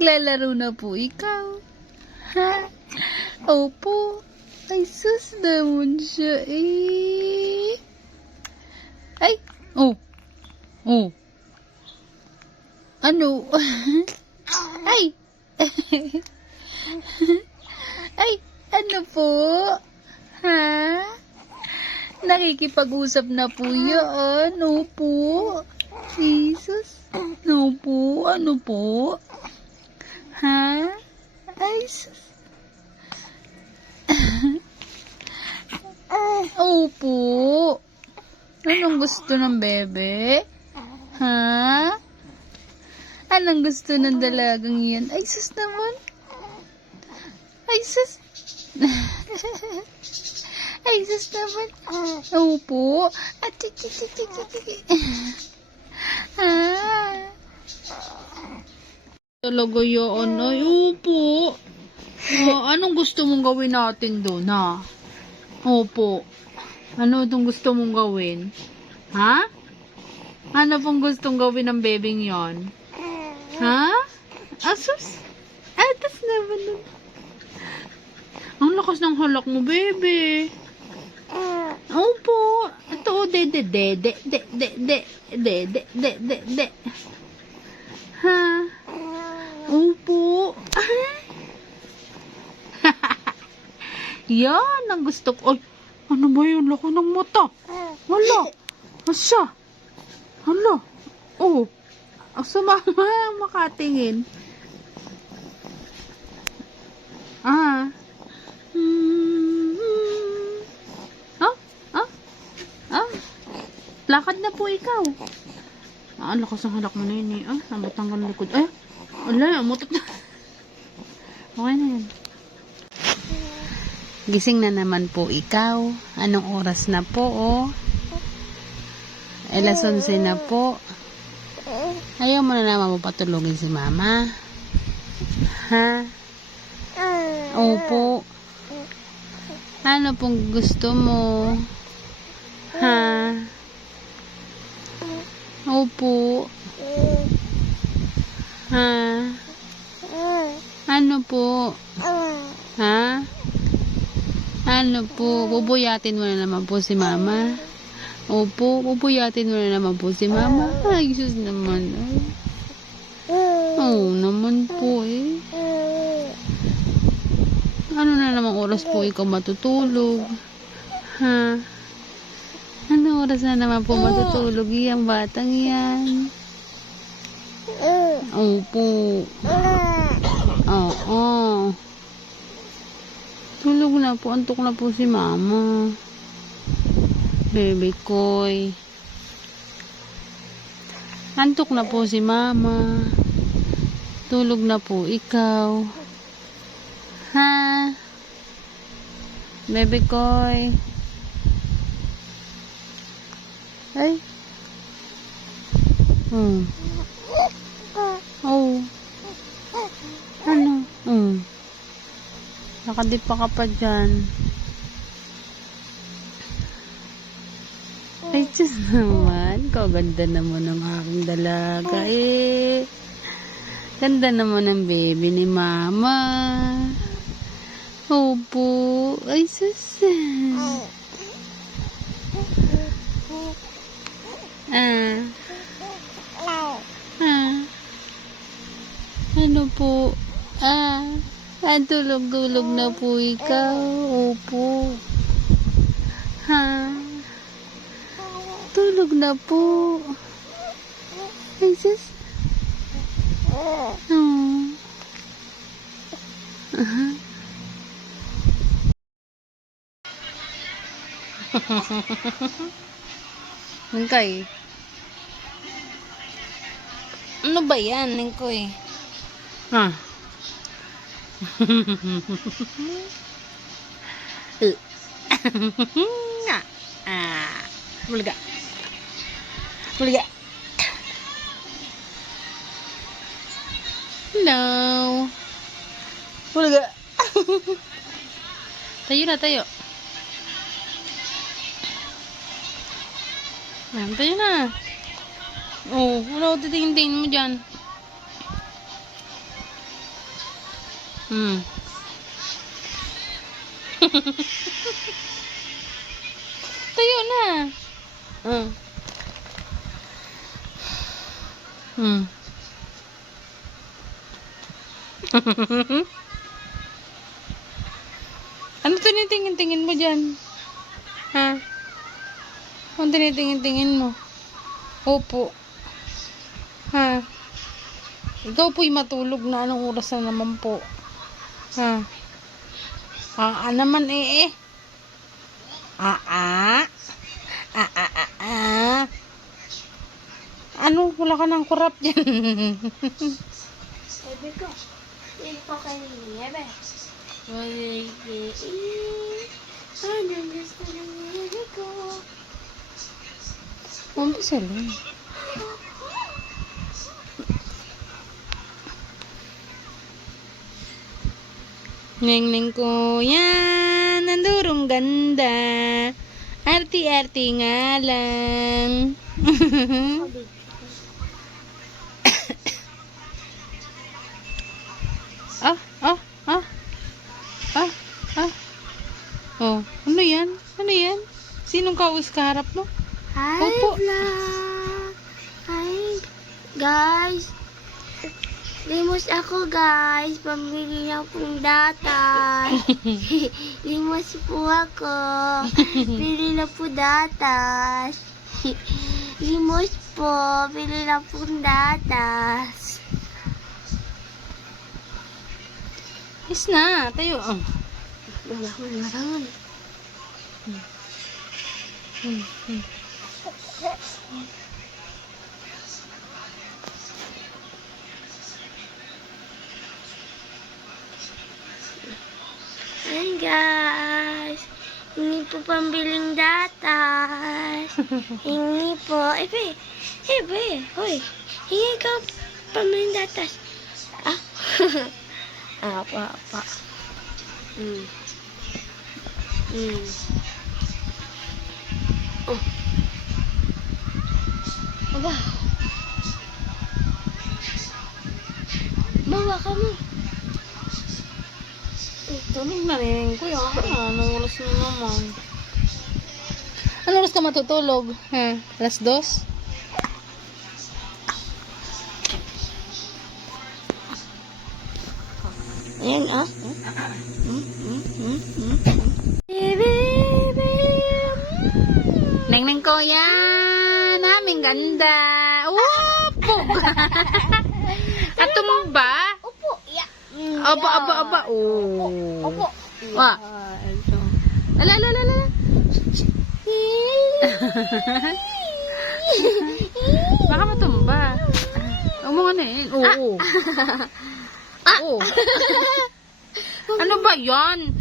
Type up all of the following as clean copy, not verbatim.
Naglalaro na po ikaw. Ha? Opo. Ay, sus naman siya eh. Ay, oh. Oh. Ano? Ay. Ay, ano po? Ha? Nakikipag-usap na po yan. Opo. Jesus. Opo. Ano po? Ha? Ay, sus. Opo. Anong gusto ng bebe? Ha? Anong gusto ng dalagang yan? Ay, sus naman. Ay, sus. Ay, sus naman. Opo. Ha? Talaga yun. Ay, opo. Anong gusto mong gawin natin doon, ha? Opo. Ano itong gusto mong gawin? Ha? Ano pong gustong gawin ng bebeng yon? Ha? Asus? Atas naman nun. Ang lakas ng halak mo, bebe. Opo. Ito, de. Ha? Opo. Yan ang gusto ko. Ay, ano ba yun? Lako ng mata. Wala. Asya. Hala. Oh. Sumama makatingin. Ah. Lakad na po ikaw. Ang lakas ng halak mo na yun eh. Nabatang ka ng likod. Ay. Wala. Mutot na. Okay na yan. Gising na naman po ikaw. Anong oras na po, oh? Alas 11 na po. Ayaw mo na naman patulogin si mama. Ha? Opo. Ano pong gusto mo? Ha? Opo. Ha? Ano po? Ha? Ano po? Bubuyatin mo na naman po si mama. Opo, bubuyatin mo na naman po si mama. Ay, sus naman. Oo naman po eh. Ano na namang oras po ikaw matutulog? Ha? Ano oras na naman po matutulog yung batang yan? Opo. Oo. Tulog na po. Antok na po si mama. Baby koy. Antok na po si mama. Tulog na po ikaw. Ha? Baby koy. Ay. Oh. Ano? Nakadipa ka pa dyan. Ay, Diyos naman. Kaganda naman ng aking dalaga eh. Ganda naman ng baby ni mama. Opo. Ay, sus. Ano po? Tulog-tulog na po ikaw. Opo. Ha? Tulog na po. Ay, sus. Ningkoy. Ano ba yan, Ningkoy? Ha? Buliga. Buliga. Hello. Buliga. Tayo na, tayo. Tayo na. Oh, wala ko titingin mo dyan. Hmm. Tayo na. Hmm. Ano tinitingin-tingin mo dyan? Ha? Ano tinitingin-tingin mo? Opo. Ha? Ikaw po'y matulog na. Anong oras na naman po? Ha? Naman eh. Ano? Wala ka ng kurap dyan. Sabi ko, hindi ko kayo niebe. Ano gusto ng niebe ko? Ano sila? Neng ko yan, nandurong ganda. Arti-arti nga lang. Ah. Oh, ano yan? Ano yan? Sinong kaus kaharap mo? Hi, Opo. vlog! Hi, guys! Limos ako, guys. Pamili na pong data. Limos po ako. Pili na po datas. Limos po. Pili na pong datas. Yes na, tayo. Wala ko naman. Hi, guys. Hingi po pambiling datas. Hingi po. Ebe. Hoy. Hingi ka pambiling datas. Apa. Oh. Aba. Bawa ka mo. Tulog na rin ko yan. Anong oras na naman? Anong oras ka matutulog? Ha? Alas 2? Ayan, ah. Neng ko yan. Naming ganda. Opo. At tumumba? Opo. Yeah. Aba. Oh. Opo. Wa. Ala. Baka matumba. Huwag mo nga eh. Oo. Oo. Ano ba yan?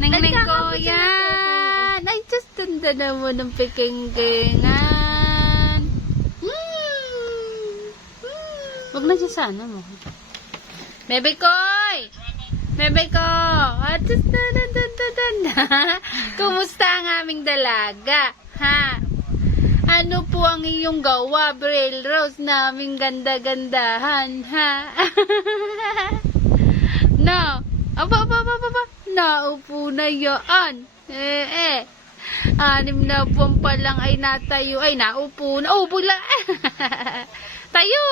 Neng ko yan. Ay, just tanda na mo ng pikingkingan. Huwag na siya sana mo. Bebe koy! Bebe ko! At just tanda. Kumusta ang aming dalaga? Ha? Ano po ang iyong gawa, Braille Rose, naming ganda-gandahan, ha? No. Aba. Naupo na yan. 6 na buwan pa lang ay natayo. Ay, naupo na. Upo lang. Tayo.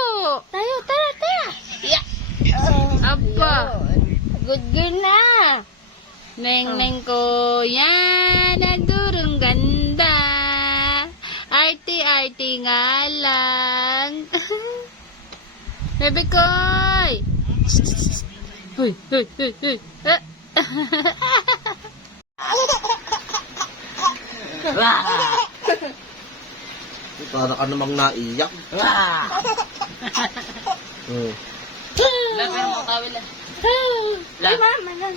Tara. Yeah. Aba. Good girl na. Neng ko yan. Nandurong ganda. Arty nga lang. Bebe koy. Hoy. Para ka namang naiyak. Labi mo kawila. Ay, mama lang.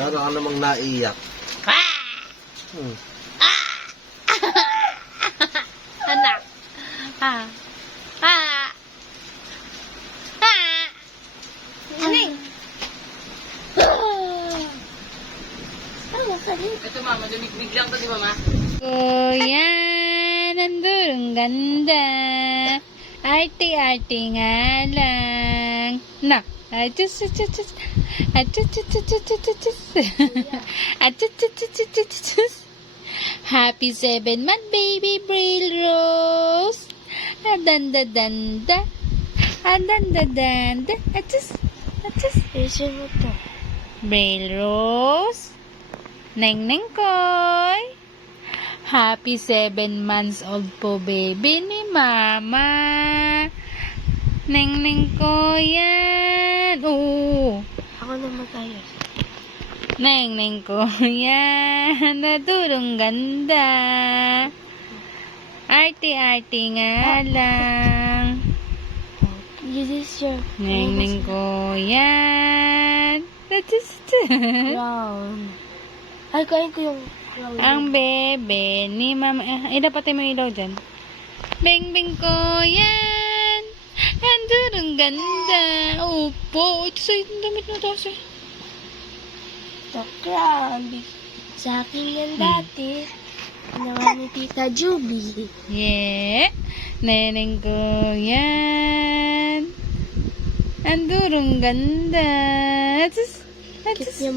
Para ka namang naiyak. Anak. Aning. Ano ka rin? Ito mama, lumigmig lang to di ba ma? Oh, yan. Nandurong ganda. Arty nga lang. Na. Achus. Achus. Happy 7-month baby Braille Rose. Adanda. Adanda. Achus. Ayusin mo to. Braille Rose. Neng koy. Happy 7 months old po baby ni Mama. Neng ko yan. Oo. Ako na mag-ayos. Neng ko yan. Naturong ganda. Arte-arte nga lang. This is your Neng ko yan. crown. Ay, kain ko yung crown. Ang bebe ni Mama. Dapat mo ilaw dyan. Bing ko yan. Ang durong ganda. Opo. Ito sa itong damit na taas eh. The crown. Sa akin yan dati. Nawa ni Tita Juby. Yeah. Neneng ko yan. Ang durong ganda. Kit niya